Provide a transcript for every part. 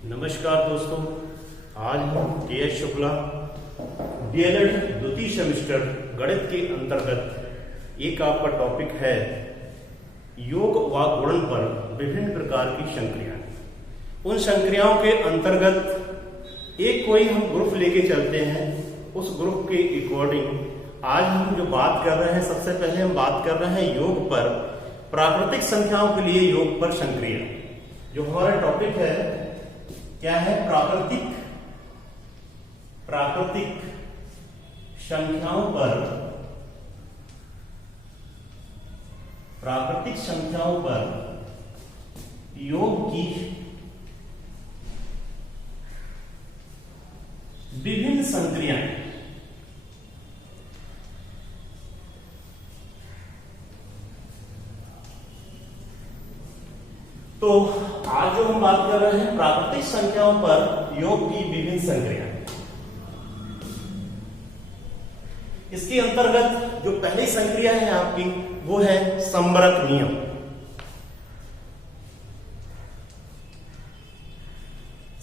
नमस्कार दोस्तों, आज हम के.एस. शुक्ला डीएलएड द्वितीय सेमेस्टर गणित के अंतर्गत एक आपका टॉपिक है योग व गुणन पर विभिन्न प्रकार की संक्रियाएं। उन संक्रियाओं के अंतर्गत एक कोई हम ग्रुप लेके चलते हैं। उस ग्रुप के अकॉर्डिंग आज हम जो बात कर रहे हैं, सबसे पहले हम बात कर रहे हैं योग पर, प्राकृतिक संख्याओं के लिए योग पर संक्रिया। जो हमारा टॉपिक है क्या है? प्राकृतिक संख्याओं पर योग की विभिन्न संक्रियाएं। तो आज जो हम बात कर रहे हैं प्राकृतिक संख्याओं पर योग की विभिन्न संक्रियाएं। इसके अंतर्गत जो पहली संक्रिया है आपकी वो है संवरक नियम।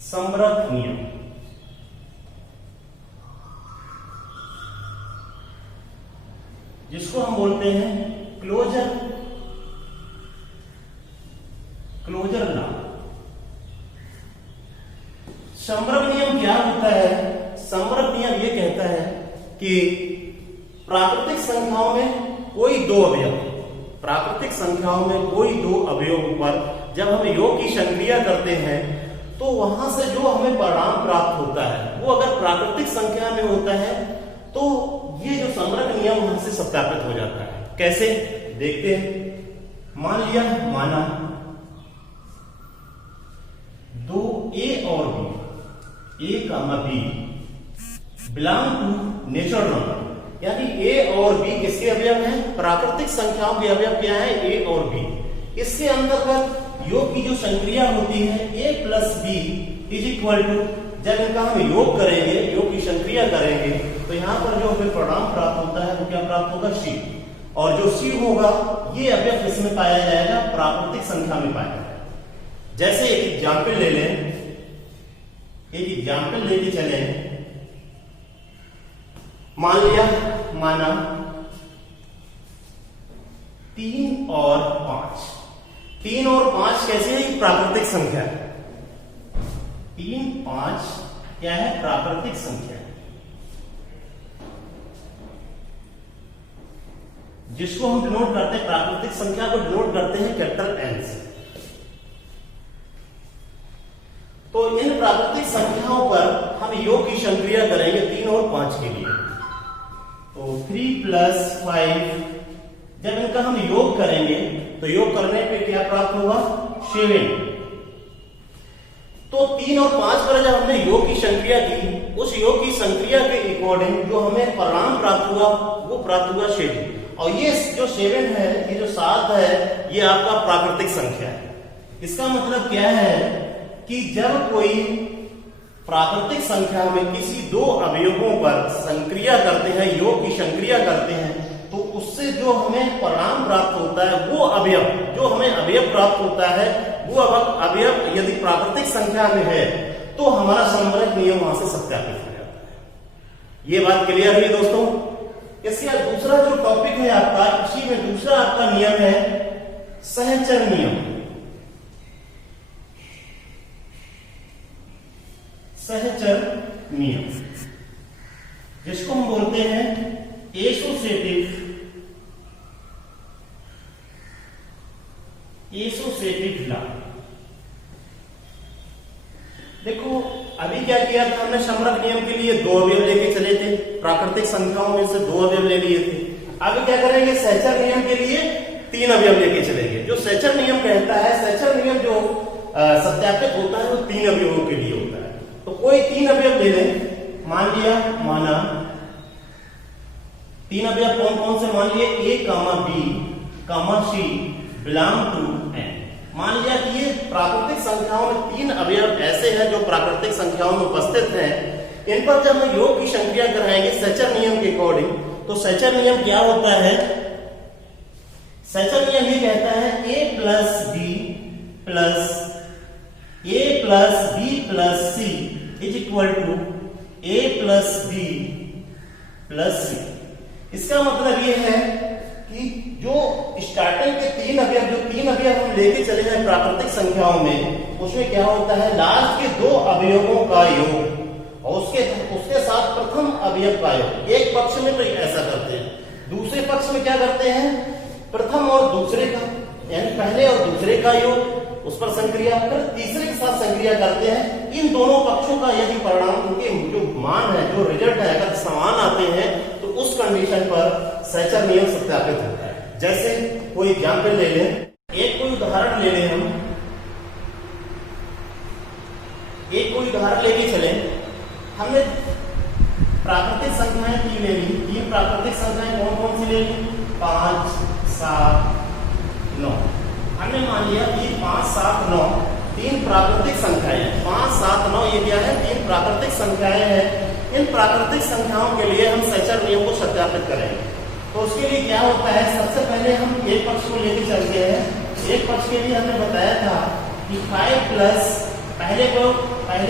संवरक नियम जिसको हम बोलते हैं क्लोजर लॉ। संवरक नियम क्या होता है? संवरक नियम ये कहता है कि प्राकृतिक संख्याओं में कोई दो अवयवों पर जब हम योग की संक्रिया करते हैं तो वहां से जो हमें परिणाम प्राप्त होता है वो अगर प्राकृतिक संख्या में होता है तो ये जो संवरक नियम वहां से सत्यापित हो जाता है। कैसे? देखते हैं। माना दो ए और B, A comma B belong to natural number, यानी ए और बी किसके अवयव हैं? प्राकृतिक संख्याओं के अवयव क्या है? ए और बी। इसके अंतर्गत योग की जो संक्रिया होती है A plus B is equal to, जब इनका हम योग करेंगे, योग की संक्रिया करेंगे तो यहां पर जो हमें परिणाम प्राप्त होता है वो क्या प्राप्त होगा? सी। और जो सी होगा ये अवयव किसमें पाया जाएगा? प्राकृतिक संख्या में पाया जाएगा। जैसे एक एग्जाम्पल ले लें, एक एग्जाम्पल लेके चले। माना 3 और 5। 3 और 5 कैसे है? प्राकृतिक संख्या है। 3, 5 क्या है? प्राकृतिक संख्या है, जिसको हम डिनोट करते हैं, प्राकृतिक संख्या को डिनोट करते हैं कैपिटल एन से। तो इन प्राकृतिक संख्याओं पर हम योग की संक्रिया करेंगे 3 और 5 के लिए। तो 3 + 5 जब इनका हम योग करेंगे तो योग करने पे क्या प्राप्त होगा? 7। तो 3 और 5 पर जब हमने योग की संक्रिया की, उस योग की संक्रिया के अकॉर्डिंग जो हमें परिणाम प्राप्त हुआ वो प्राप्त हुआ 7। और ये जो 7 है, ये जो 7 है, ये आपका प्राकृतिक संख्या है। इसका मतलब क्या है कि जब कोई प्राकृतिक संख्या में किसी दो अवयवों पर संक्रिया करते हैं, योग की संक्रिया करते हैं, तो उससे जो हमें परिणाम प्राप्त होता है वो अवयव, जो हमें अवयव प्राप्त होता है वो अवयव यदि प्राकृतिक संख्या में है तो हमारा संवरक नियम वहां से सत्यापित हो जाता है। ये बात क्लियर हुई दोस्तों? इसका दूसरा जो टॉपिक है आपका, इसी में दूसरा आपका नियम है सहचर नियम। सहचर नियम जिसको हम बोलते हैं एसोसिएटिव लॉ। देखो अभी क्या किया था हमने? संवरक नियम के लिए दो अवयव लेके चले थे, प्राकृतिक संख्याओं में से दो अवयव ले लिए थे। अभी क्या करेंगे? सहचर नियम के लिए 3 अवयव लेके चलेंगे। जो सहचर नियम कहता है, सहचर नियम जो सत्यापित होता है वो 3 अवयवों के लिए होता है। तो कोई 3 अवयव ले लें। माना 3 अवयव कौन कौन से? मान लिए A comma B comma C belong to N. मान लिया कि ये प्राकृतिक संख्याओं में 3 अवयव ऐसे हैं जो प्राकृतिक संख्याओं में उपस्थित हैं। इन पर जब हम योग की संक्रिया कराएंगे सहचर नियम के अकॉर्डिंग, तो सहचर नियम क्या होता है? सहचर नियम ये कहता है a plus B equal to A plus B plus C. इसका मतलब ये है कि जो स्टार्टिंग के तीन अवयव हम लेके चले हैं प्राकृतिक संख्याओं में, उसमें क्या होता है, लास्ट के दो अवयवों का योग और उसके साथ प्रथम अवयव का योग। एक पक्ष में तो ऐसा करते हैं, दूसरे पक्ष में क्या करते हैं, प्रथम और दूसरे का यानी पहले और दूसरे का योग, उस पर संक्रिया, फिर तीसरे के साथ संक्रिया करते हैं। इन दोनों पक्षों का यदि परिणाम, उनके जो मान है, जो रिजल्ट है, अगर समान आते हैं तो उस कंडीशन पर सैचर नियम सत्यापित होता है। जैसे कोई एग्जाम्पल ले लें, कोई उदाहरण ले लें, हम कोई उदाहरण लेके चले। हमने प्राकृतिक संख्याएं तीन ले ली। तीन प्राकृतिक संख्याएं कौन कौन सी ले ली, 5, 7, 9। हमने मान लिया कि 5, 7, 9 तीन प्राकृतिक संख्याएं हैं। 5, 7, 9 ये क्या है, तीन प्राकृतिक संख्याएं हैं। इन प्राकृतिक संख्याओं के लिए हम सैचर नियम को सत्यापित करेंगे। तो उसके लिए क्या होता है, सबसे पहले हम एक पक्ष को लेकर चलते हैं। एक पक्ष के लिए हमने बताया था कि 5 प्लस पहले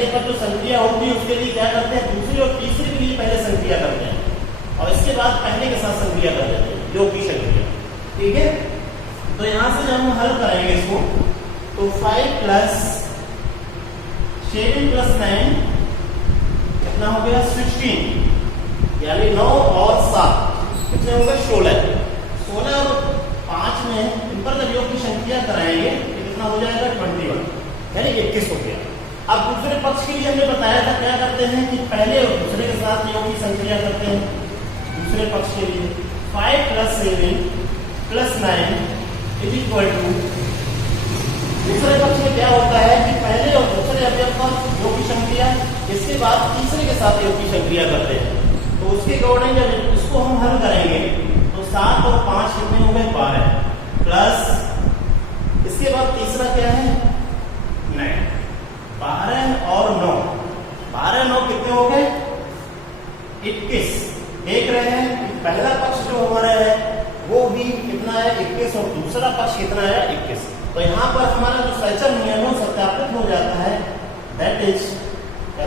पर जो संक्रिया होती है उसके लिए क्या करते हैं, दूसरी और तीसरी के लिए पहले संक्रिया करते हैं और इसके बाद पहले के साथ संक्रिया कर देते हैं, योग की संक्रिया। ठीक है, तो यहां से जब हम हल करेंगे इसको, तो 5 प्लस 7 प्लस 9 कितना हो गया, 16, यानी 9 और 7 कितने हो गए, 16। 16 और 5 में इन पर जब योग की संक्रिया कराएंगे तो कितना हो जाएगा, 21, यानी 21 हो गया। अब दूसरे पक्ष के लिए हमने बताया था क्या करते हैं कि पहले और दूसरे के साथ योग की संक्रिया करते हैं। दूसरे पक्ष के लिए 5 plus 7 plus 9 is equal to, दूसरे पक्ष में क्या होता है कि पहले और दूसरे अवयव का योग की संक्रिया, इसके बाद तीसरे के साथ योग की संक्रिया करते हैं। तो उसके अकॉर्डिंग जब इसको हम हल करेंगे तो 7 और 5 कितने हो गए, 12 प्लस इसके बाद तीसरा क्या है, 9। 12 और 9, 12, 9 कितने हो गए, 21। देख रहे हैं कि पहला पक्ष जो हमारा है वो भी कितना है, 21, और दूसरा पक्ष कितना है, 21। तो यहाँ पर हमारा जो सैचर नियम सत्यापित हो जाता है। दैट इज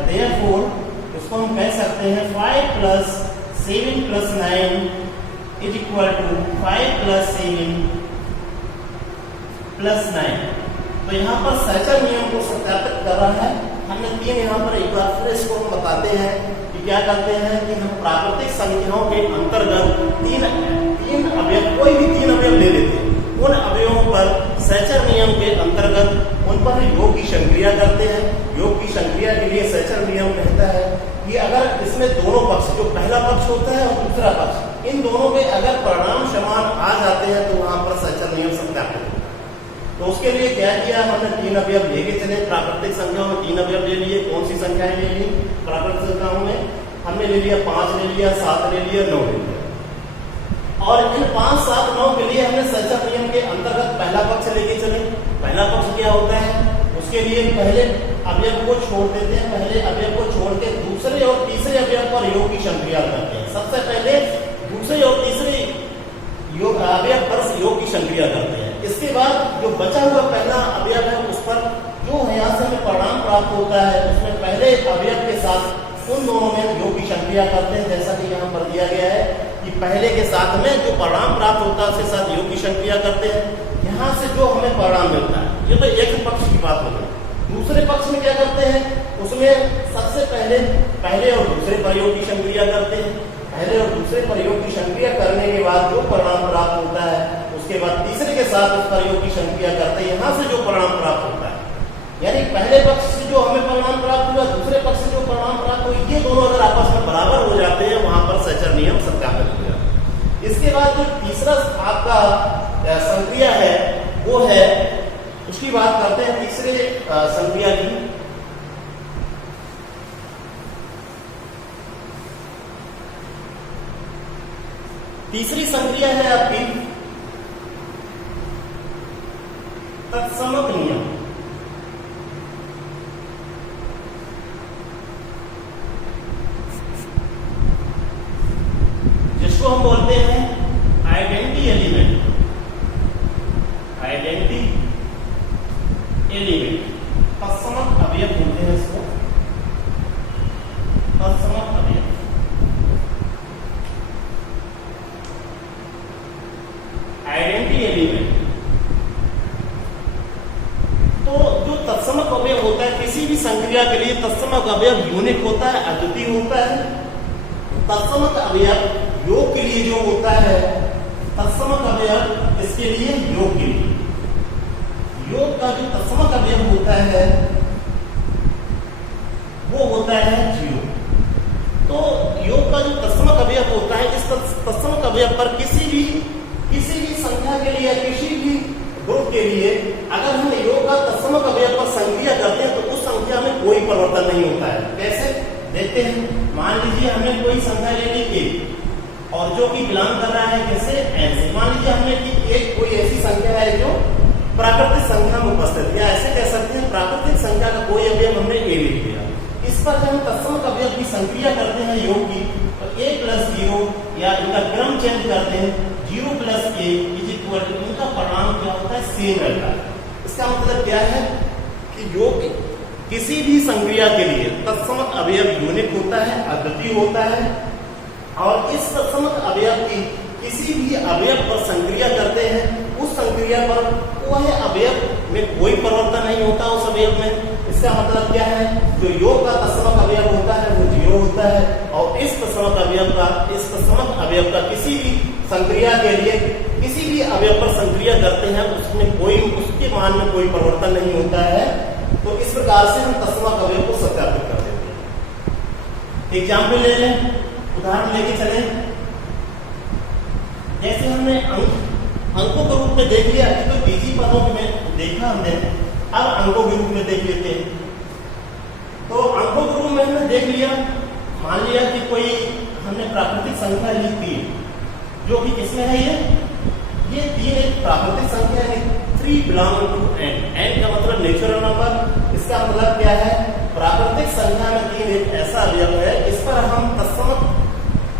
देयरफॉर उसको हम कह सकते हैं 5 plus 7 plus 9 is equal to 5 plus 7 plus 9। तो यहाँ पर सैचर नियम को सत्यापित कर रहा है। हमने तीन यहाँ पर एक बार फिर इसको हम बताते हैं कि क्या करते हैं कि हम प्राकृतिक संख्याओं के अंतर्गत तीन अवयव, कोई भी तीन अवयव ले लेते हैं, उन अवयवों पर सैचर नियम के अंतर्गत उन पर योग की संक्रिया करते हैं। योग की संक्रिया के लिए सैचर नियम कहता है कि अगर इसमें दोनों पक्ष, जो पहला पक्ष होता है और दूसरा पक्ष, इन दोनों के अगर परिणाम समान आ जाते हैं तो वहां पर सैचर नियम सत्यापित होता है। तो उसके लिए क्या किया, हमने तीन अवयव लेके चले। प्राकृतिक संख्याओं में तीन अवयव ले लिए। कौन सी संख्याएं ले ली, प्राकृतिक संख्याओं में हमने ले लिया 5 ले लिया, 7 ले लिया, 9 ले लिया। और इन 5, 7, 9 के लिए हमने सैचर नियम के अंतर्गत पहला पक्ष लेके चले। पहला पक्ष क्या होता है, उसके लिए पहले अवयव को छोड़ देते हैं, पहले अवयव को छोड़ के दूसरे और तीसरे अवयव पर योग की संक्रिया करते हैं। सबसे पहले दूसरे और तीसरे अवयव पर योग की संक्रिया करते हैं। इसके बाद जो बचा हुआ पहला अवयव है उस पर जो यहाँ से हमें परिणाम प्राप्त होता है उसमें पहले अवयव के साथ उन दोनों में योग की संक्रिया करते हैं। जैसा कि यहाँ पर दिया गया है कि पहले के साथ में जो परिणाम प्राप्त होता है उसके साथ योग की संक्रिया करते हैं। यहाँ से जो हमें परिणाम मिलता है, ये तो एक पक्ष की बात हो गई। दूसरे पक्ष में क्या करते हैं, उसमें सबसे पहले और दूसरे पर योग की संक्रिया करते हैं। पहले और दूसरे पर योग की संक्रिया करने के बाद जो परिणाम प्राप्त होता है उसके बाद तीसरे के साथ उस पर योग की संक्रिया करते हैं। यहाँ से जो परिणाम प्राप्त होता है, यानी पहले पक्ष से जो हमें परिणाम प्राप्त हुआ, दूसरे पक्ष से जो परिणाम प्राप्त हुआ, ये दोनों अगर आपस में बराबर हो जाते हैं वहां पर सैचर नियम सत्यापित हो जाता है। इसके बाद जो तीसरा आपका संक्रिया है वो है, उसकी बात करते हैं तीसरे संक्रिया की। तीसरी संक्रिया है आपकी तत्समक नियम। जिसको हम बोलते हैं आइडेंटिटी एलिमेंट। आइडेंटिटी एलिमेंट तत्समक अवयव बोलते हैं इसको। संक्रिया के लिए तत्समक अवयव यूनिक होता है, अद्वितीय होता है। तत्समक अवयव योग के लिए जो होता है, तत्समक अवयव इसके लिए योग के लिए, योग का जो तत्समक अवयव होता है वो होता है 0। तो योग का जो तत्समक अवयव होता है, इस तत्समक अवयव पर किसी भी संख्या के लिए, किसी भी ग्रुप के लिए अगर हम योग का तत्समक अवयव पर संक्रिया करते हैं तो उस संख्या में कोई परिवर्तन नहीं होता है। कैसे देखते हैं, मान लीजिए हमने कोई संख्या ले ली एक और जो कि बिलोंग कर रहा है कैसे n से। मान लीजिए हमने कि एक कोई ऐसी संख्या है जो प्राकृतिक संख्या में उपस्थित, या ऐसे कह सकते हैं प्राकृतिक संख्या का कोई अवयव हमने a लिख दिया। इस पर जब हम तत्समक अवयव की संक्रिया करते हैं योग की, तो a + 0 या इनका क्रम चेंज करते हैं, 0 + a = इनका परिणाम क्या होता है, सेम रहता है। इसका मतलब क्या है कि योग किसी भी संक्रिया के लिए तत्समक अवयव यूनिक होता है, अद्वितीय होता है, और इस तत्समक अवयव की किसी भी अवयव पर संक्रिया करते हैं, उस संक्रिया पर वह अवयव में कोई परिवर्तन नहीं होता उस अवयव में। इसका मतलब क्या है, जो योग का तत्समक अवयव होता है वो 0 होता है, और इस तत्समक अवयव का किसी भी संक्रिया के लिए किसी भी अवयव पर संक्रिया करते हैं उसके मान में कोई परिवर्तन नहीं होता है। तो इस प्रकार से हम तत्समक अवयव को सत्यापित कर देते हैं। एग्जाम्पल ले लें, उदाहरण लेके चले। जैसे हमने अंकों के रूप में देख लिया, अभी तो बीजी पदों में देखा हमने, अब अंकों के रूप में देख लेते हैं। तो अंकों के रूप में हमने देख लिया, मान लिया कि कोई हमने प्राकृतिक संख्या ली 3, जो कि किसमें है, ये 3 एक प्राकृतिक संख्या है, 3 बिलोंग टू n। n का मतलब नेचुरल नंबर। इसका मतलब क्या है, प्राकृतिक संख्या में 3 एक ऐसा अवयव है, इस पर हम तत्समक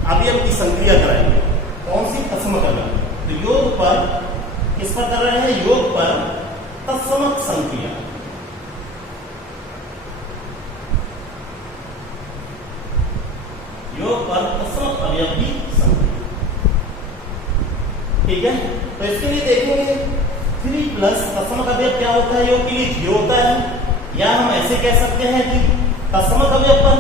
अवयव की संक्रिया कराएंगे। कौन सी तत्समक अवयव, तो योग पर किस पर कर रहे हैं, योग पर तत्समक संक्रिया। योग पर तत्समक अवयव की संक्रिया, ठीक है। तो इसके लिए देखेंगे 3 प्लस तत्समक अवयव क्या होता है, योग के लिए 0 होता है, या हम ऐसे कह सकते हैं कि तत्समक अवयव पर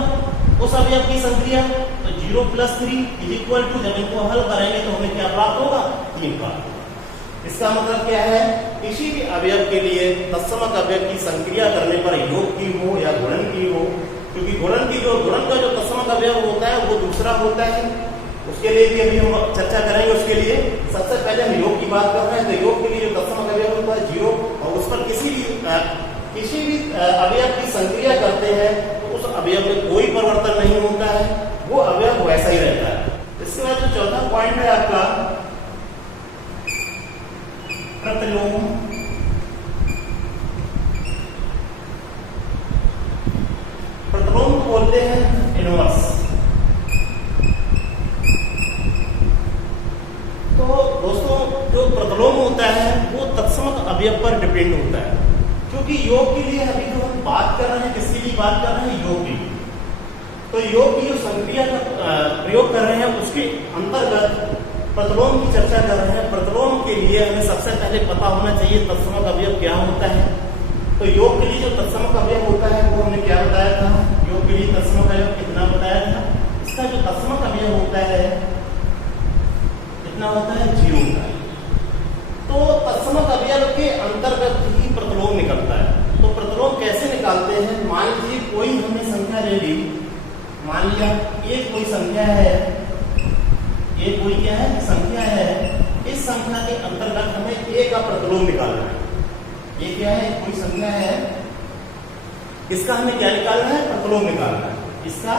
उस अवयव की संक्रिया, तो 0 + 3 = जब इनको हल करेंगे तो हमें क्या प्राप्त होगा, 3 प्राप्त होगा। इसका मतलब क्या है, किसी भी अवयव के लिए तत्समक अवयव की संक्रिया करने पर योग की हो या गुणन की हो, क्योंकि गुणन का जो तत्समक अवयव होता है वो दूसरा होता है, उसके लिए भी अभी हम चर्चा करेंगे। उसके लिए सबसे पहले हम योग की बात कर रहे हैं, तो योग के लिए जो तत्समक अवयव होता है 0, और उस पर किसी भी अवयव की संक्रिया करते हैं तो उस अवयव में कोई परिवर्तन नहीं होता है, वो अवयव वैसा ही रहता है। इसके बाद जो चौथा पॉइंट है आपका प्रतिलोम। प्रतिलोम बोलते हैं इनवर्स। तो दोस्तों जो प्रतिलोम होता है वो तत्समक अवयव पर डिपेंड होता है, क्योंकि योग के लिए अभी जो हम बात कर रहे हैं, किसके लिए बात कर रहे हैं, योग के लिए। तो योग की जो संक्रिया का प्रयोग कर रहे हैं उसके अंतर्गत प्रतिलोम की चर्चा कर रहे हैं। प्रतिलोम के लिए हमें सबसे पहले पता होना चाहिए तत्समक अवयव क्या होता है। तो योग के लिए जो तत्समक अवयव होता है वो हमने क्या बताया था, योग के लिए तत्समक अवयव कितना बताया था, इसका जो तत्समक अवयव होता है कितना होता है, 0 होता है। तो तत्समक अवयव के अंतर्गत ही प्रतिलोम निकलता है। तो प्रतिलोम कैसे निकालते हैं, मान लीजिए कोई हमने संख्या ले ली, मान लिया ये कोई संख्या है, ये कोई क्या है, संख्या है, इस संख्या के अंतर्गत हमें a का प्रतिलोम निकालना है। ये क्या है, कोई संख्या है, इसका हमें क्या निकालना है, प्रतिलोम निकालना है, इसका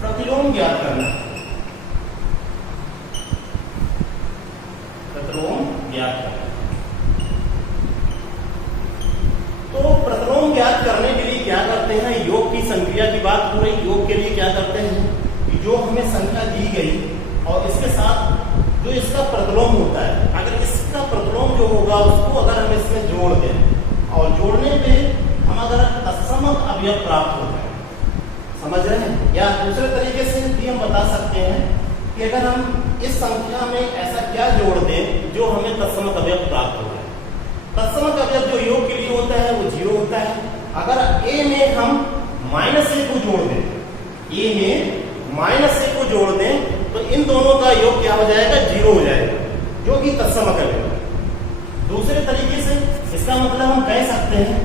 प्रतिलोम ज्ञात करना है, प्रतिलोम ज्ञात करना। तो प्रतिलोम ज्ञात करने के लिए क्या करते हैं, योग की संक्रिया की बात हो रही, योग के लिए क्या करते हैं कि जो हमें संख्या दी गई और इसके साथ जो इसका प्रतिलोम होता है, अगर इसका प्रतिलोम जो होगा उसको अगर हम इसमें जोड़ दें और जोड़ने पे हम अगर तत्समक अवयव प्राप्त हो जाए, समझ रहे हैं। या दूसरे तरीके से भी हम बता सकते हैं कि अगर हम इस संख्या में ऐसा क्या जोड़ दें जो हमें तत्समक अवयव प्राप्त हो जाए। तत्समक अवयव जो योग के लिए होता क्या है, वो 0 होता है। अगर a में हम -a को जोड़ दें, a में -a को जोड़ दें तो इन दोनों का योग क्या हो जाएगा, 0 हो जाएगा, जो कि तत्समक है। दूसरे तरीके से इसका मतलब हम कह सकते हैं,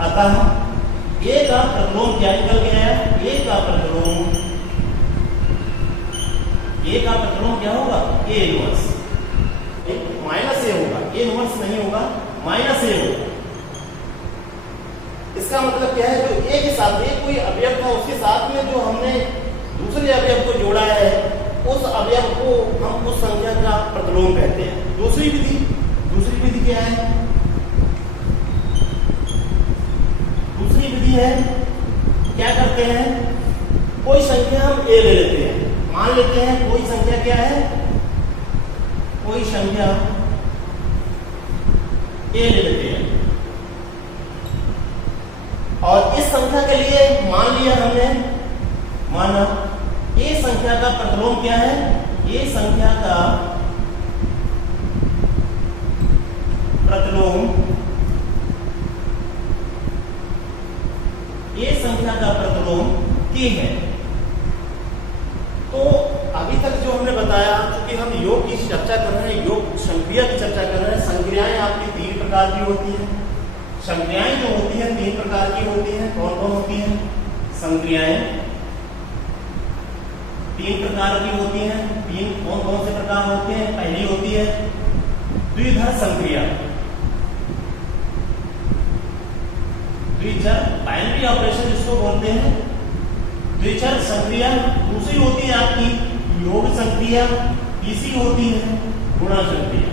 अतः a का प्रतिलोम क्या निकल गया है, a का प्रतिलोम क्या होगा, a इनवर्स। -a होगा, a इनवर्स नहीं होगा, -a होगा। इसका मतलब क्या है, जो a के साथ एक कोई अवयव था उसके साथ में जो हमने दूसरे अवयव को जोड़ा है, उस अवयव को हम उस संख्या का प्रतिलोम कहते हैं। दूसरी विधि क्या है, दूसरी विधि है, क्या करते हैं, कोई संख्या हम a ले लेते हैं, मान लेते हैं कोई संख्या क्या है, कोई संख्या a ले लेते हैं, और इस संख्या के लिए मान लिया हमने, माना a संख्या का प्रतिलोम क्या है, a संख्या का प्रतिलोम, a संख्या का प्रतिलोम k है। तो अभी तक जो हमने बताया, क्योंकि हम योग की चर्चा कर रहे हैं, योग संक्रिया की चर्चा कर रहे हैं। संक्रियाएं आपकी 3 प्रकार की होती हैं। संक्रियाएं जो होती हैं 3 प्रकार की होती हैं। कौन कौन होती हैं संक्रियाएं? 3 प्रकार की होती हैं। 3 कौन कौन से प्रकार होते हैं? पहली होती है द्विधर संक्रिया, द्विचर बाइनरी ऑपरेशन जिसको बोलते हैं, द्विचर संक्रिया। दूसरी होती है आपकी योग संक्रिया, तीसरी होती है गुणा संक्रिया।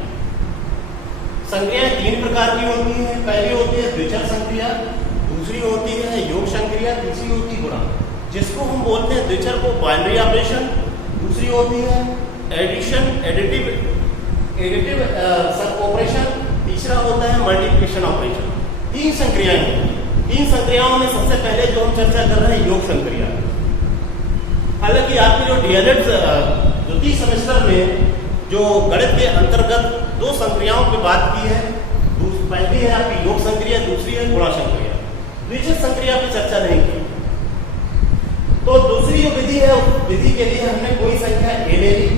संक्रियाएं 3 प्रकार की होती हैं। पहली होती है द्विचर संक्रिया, दूसरी होती है योग संक्रिया, तीसरी होती है गुणा, जिसको हम बोलते हैं द्विचर को बाइनरी ऑपरेशन, दूसरी होती है एडिशन एडिटिव ऑपरेशन, तीसरा होता है मल्टीप्लिकेशन ऑपरेशन। 3 संक्रियाएं होती हैं। 3 संक्रियाओं में सबसे पहले जो हम चर्चा कर रहे हैं योग संक्रिया। हालांकि आपके जो डीएलएड द्वितीय सेमेस्टर में जो गणित के अंतर्गत 2 संक्रियाओं की बात की है, पहली है आपकी योग संक्रिया, दूसरी है गुणा संक्रिया। द्विचर संक्रिया पर चर्चा नहीं की। तो दूसरी जो विधि है, उस विधि के लिए हमने कोई संख्या a ले ली,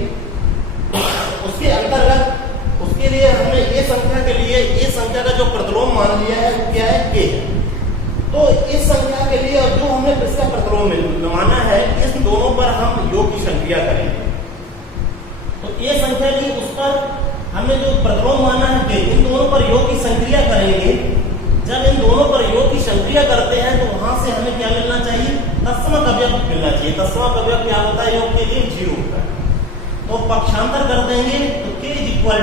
उसके अंतर्गत उसके लिए हमने ये संख्या के लिए ये संख्या का जो प्रतिलोम मान लिया है वो क्या है, k है। तो इस संख्या के लिए जो हमने इसका प्रतिलोम माना है, इस दोनों पर हम योग की संक्रिया करेंगे। तो ये संख्या ली, उस पर हमने जो प्रतिलोम माना है k, इन दोनों पर योग की संक्रिया करेंगे। जब इन दोनों पर योग की संक्रिया करते हैं तो वहां से हमें क्या मिलना चाहिए, तत्समक अवयव मिलना चाहिए। तत्समक अवयव क्या होता है, योग के लिए 0 होता है। तो पक्षांतर कर देंगे तो k = -a।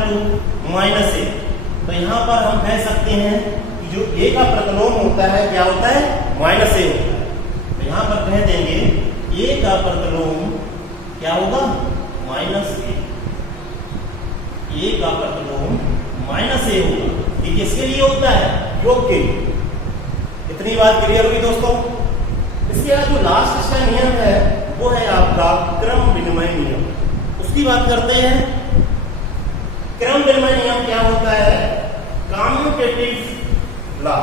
तो यहाँ पर हम कह सकते हैं कि जो a का प्रतिलोम होता है क्या होता है, -a होता है। तो यहाँ पर कह देंगे a का प्रतिलोम क्या होगा, -a। a का प्रतिलोम -a होगा। ये किसके लिए होता है, योग के लिए। इतनी बात क्लियर हुई दोस्तों। इसके बाद जो लास्ट इसका नियम है वो है आपका क्रम विनिमय नियम। उसकी बात करते हैं। क्रम विनिमय नियम क्या होता है, कम्यूटेटिव लॉ।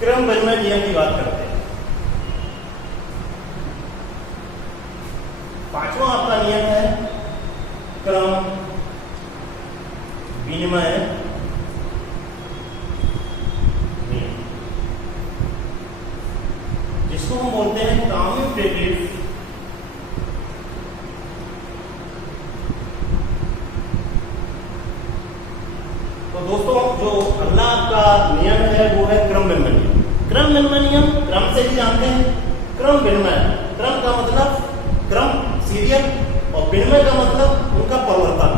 क्रम विनिमय नियम की बात करते हैं। 5वां आपका नियम है क्रम विनिमय नियम, जिसको हम बोलते हैं कम्यूटेटिव दोस्तों। जो अगला आपका नियम है वो है क्रम विनिमय नियम। क्रम विनिमय नियम क्रम से ही जानते हैं। क्रम विनिमय, क्रम का मतलब क्रम सीरियल, और विनिमय का मतलब उनका परिवर्तन।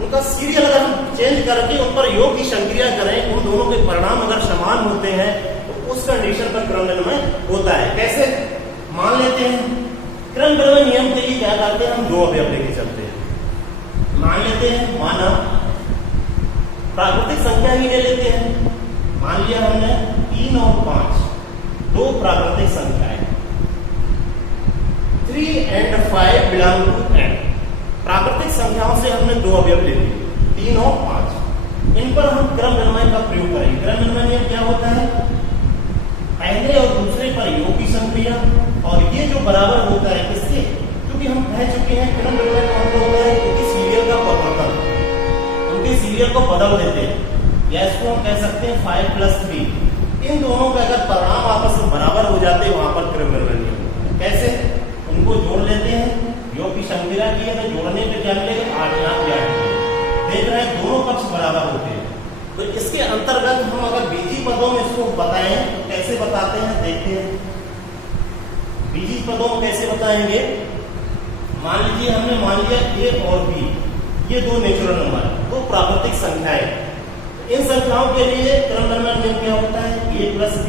उनका सीरियल अगर हम चेंज करके उन पर योग की संक्रिया करें, उन दोनों के परिणाम अगर समान होते हैं तो उस कंडीशन पर क्रम विनिमय होता है। कैसे, मान लेते हैं क्रम विनिमय नियम के लिए क्या करते हैं, हम 2 अवयव लेके चलते हैं। मान लेते हैं, माना प्राकृतिक संख्या ही ले लेते हैं। मान लिया हमने 3 और 5 2 प्राकृतिक संख्याएं, 3 and 5 बिलोंग टू n। प्राकृतिक संख्याओं से हमने 2 अवयव ले लिए, 3 और 5। इन पर हम क्रम निर्णय का प्रयोग करेंगे। क्रम निर्णय नियम क्या होता है? पहले और दूसरे पर योग की संक्रिया, और ये जो बराबर होता है किसके? क्योंकि हम कह चुके हैं क्रम निर्णय का मतलब होता है उनकी सीरियल का परिवर्तन, उनके सीरियल को बदल देते हैं, या इसको हम कह सकते हैं 5+3। इन दोनों का अगर परिणाम आपस में बराबर हो जाते हैं वहां पर क्रम निर्णय नियम होता है। कैसे? उनको जोड़ लेते हैं, योग की संक्रिया की है तो जोड़ने पे क्या मिलेगा? 8 या 8। देख रहे हैं दोनों पक्ष बराबर होते हैं। तो इसके अंतर्गत हम अगर बीजी पदों में इसको बताएं तो कैसे बताते हैं, देखते हैं। बीजी पदों में कैसे बताएंगे? मान लीजिए हमने मान लिया ए और बी, ये दो नेचुरल नंबर, दो प्राकृतिक संख्याएं। इन संख्याओं के लिए क्रम निर्णय नियम क्या होता है? a+b,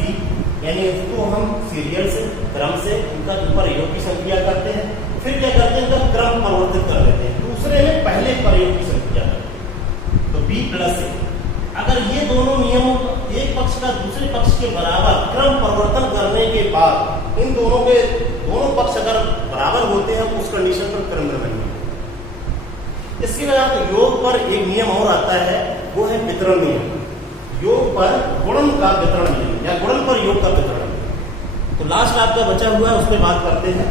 यानी इसको हम सीरियल से, क्रम से उनका ऊपर योग की संक्रिया करते हैं, फिर क्या करते हैं? इनका क्रम परिवर्तित कर देते हैं, दूसरे में पहले पर योग की संक्रिया करते हैं, तो b+a। अगर ये दोनों नियम एक पक्ष का दूसरे पक्ष के बराबर क्रम परिवर्तन करने के बाद इन दोनों के दोनों पक्ष अगर बराबर होते हैं उस कंडीशन पर क्रम निर्णय नियम। इसके बाद योग पर एक नियम और आता है, वो है वितरण नियम। योग पर गुणन का वितरण नियम, या गुणन पर योग का वितरण नियम। तो लास्ट आपका बचा हुआ है, उस पर बात करते हैं।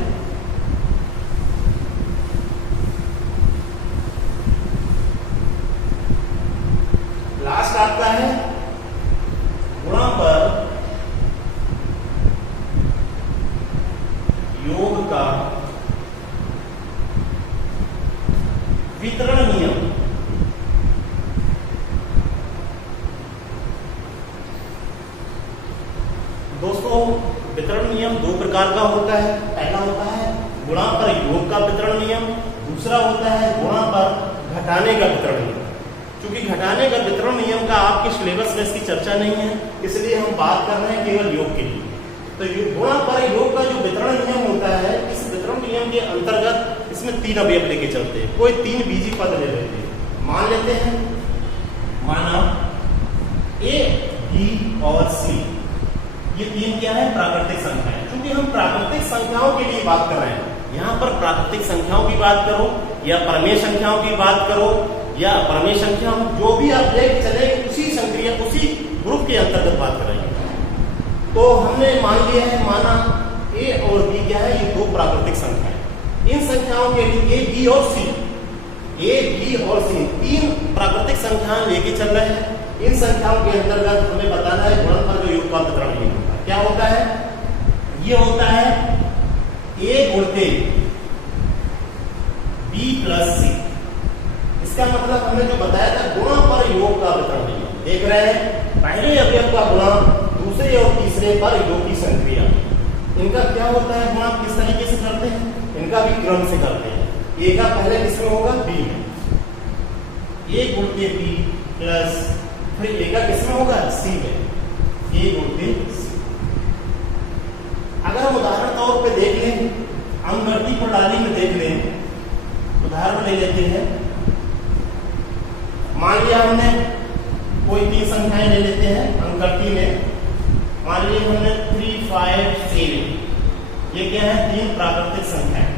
लास्ट आपका है गुणा पर योग का वितरण नियम। दोस्तों, वितरण नियम दो प्रकार का होता है। पहला होता है गुणा पर योग का वितरण नियम, दूसरा होता है गुणा पर घटाने का वितरण नियम। क्योंकि घटाने का वितरण नियम का आपके सिलेबस में इसकी चर्चा नहीं है, इसलिए हम बात कर रहे हैं केवल योग के लिए। तो गुणा पर योग का जो वितरण नियम होता है, इस वितरण नियम के अंतर्गत इसमें 3 अवयव लेके चलते हैं। कोई 3 बीजी पद ले लेते हैं। मान लेते हैं, माना ए, बी और सी, ये 3 क्या है? प्राकृतिक संख्याएं। क्योंकि हम प्राकृतिक संख्याओं के लिए बात कर रहे हैं, यहाँ पर प्राकृतिक संख्याओं की बात करो या परमेय संख्याओं की बात करो या परमेय संख्या, जो भी आप लेके चले उसी संक्रिया, उसी ग्रुप के अंतर्गत बात कर रहे हैं। तो हमने मान लिया है, माना ए और बी क्या है? ये दो प्राकृतिक संख्याएं। इन संख्याओं के लिए ए, बी और सी, ए, बी और सी 3 प्राकृतिक संख्याएं लेके चल रहे हैं। इन संख्याओं के अंतर्गत हमें बताना है गुणन पर जो योग का वितरण नियम होता है। क्या होता है? ये होता है ए गुणते b+c। इसका मतलब हमने जो बताया था गुणा पर योग का वितरण नियम। देख रहे हैं, पहले अवयव का गुणा दूसरे और तीसरे पर योग की संक्रिया। इनका क्या होता है गुणा? किस तरीके से करते हैं? इनका भी क्रम से करते हैं। ए का पहले किसमें होगा? बी में, ए गुणते बी प्लस, फिर ए का किसमें होगा? सी में, ए गुणते सी। अगर हम उदाहरण तौर पे देख लें, अंकगणित प्रणाली में देख लें, उदाहरण ले लेते हैं। मान लिया हमने कोई 3 संख्याएं ले लेते हैं अंकगणित में। मान लिया हमने 3, 5, 7, ये क्या है? 3 प्राकृतिक संख्याएं।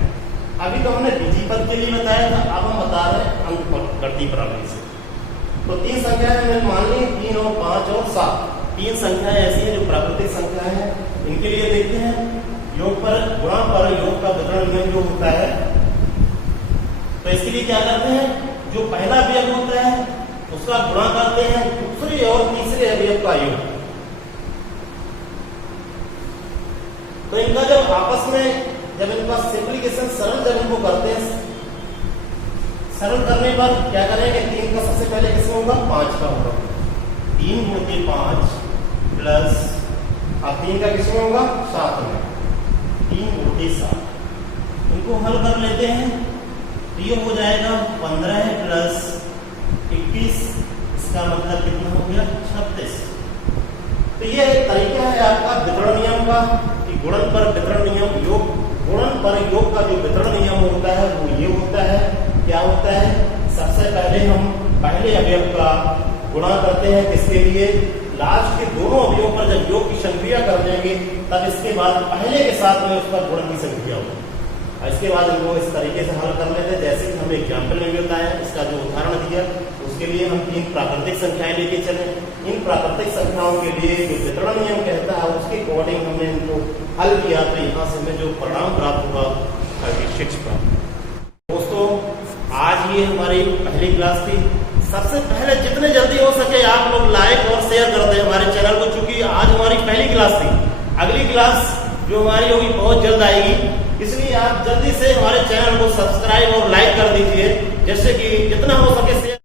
अभी तो हमने बीजी पद के लिए बताया था, अब हम बता रहे हैं अंकगणित प्रणाली से। तो 3 संख्याएं हमने मान ली, 3 और 5 और 7। 3 संख्याएं ऐसी हैं जो प्राकृतिक संख्याएं हैं। इनके लिए देखते हैं योग पर गुणा पर योग का वितरण नियम जो होता है। तो इसके लिए क्या करते हैं? जो पहला अवयव होता है उसका गुणा करते हैं दूसरे और तीसरे अवयव का योग। तो इनका जब आपस में, जब इनका सिंप्लीकेशन सरल जब इनको करते हैं, सरल करने पर क्या करेंगे? 3 का सबसे पहले किसमें होगा? 5 का होगा। 3 गुणित 5 प्लस, अब 3 का किसमें होगा? 7 में, 3 गुणित 7। इनको हल कर लेते हैं तो ये हो जाएगा 15 प्लस 21, इसका मतलब कितना हो गया? 36। तो ये एक तरीका है आपका वितरण नियम का, कि गुणन पर वितरण नियम, योग गुणन पर योग का जो वितरण नियम होता है वो ये होता है। क्या होता है? सबसे पहले हम पहले अवयव का गुणा करते हैं, किसके लिए? लास्ट के दोनों अवयवों पर जब योग की संक्रिया कर देंगे तब इसके बाद पहले के साथ में उस पर गुणन की संक्रिया होगी। इसके बाद इनको इस तरीके से हल कर लेते हैं, जैसे कि हमने एग्जाम्पल में भी बताया, इसका जो उदाहरण दिया उसके उसके लिए हम 3 प्राकृतिक संख्याएं लेके चले। इन प्राकृतिक संख्याओं के लिए जो वितरण नियम कहता है उसके अकॉर्डिंग हमने इनको हल किया, तो यहाँ से हमें जो परिणाम प्राप्त हुआ 36 प्राप्त। दोस्तों आज ये हमारी पहली क्लास थी। सबसे पहले जितने जल्दी हो सके आप लोग लाइक और शेयर कर दें हमारे चैनल को, चूंकि आज हमारी पहली क्लास थी। अगली क्लास जो हमारी होगी बहुत जल्द आएगी, इसलिए आप जल्दी से हमारे चैनल को सब्सक्राइब और लाइक कर दीजिए, जैसे कि जितना हो सके शेयर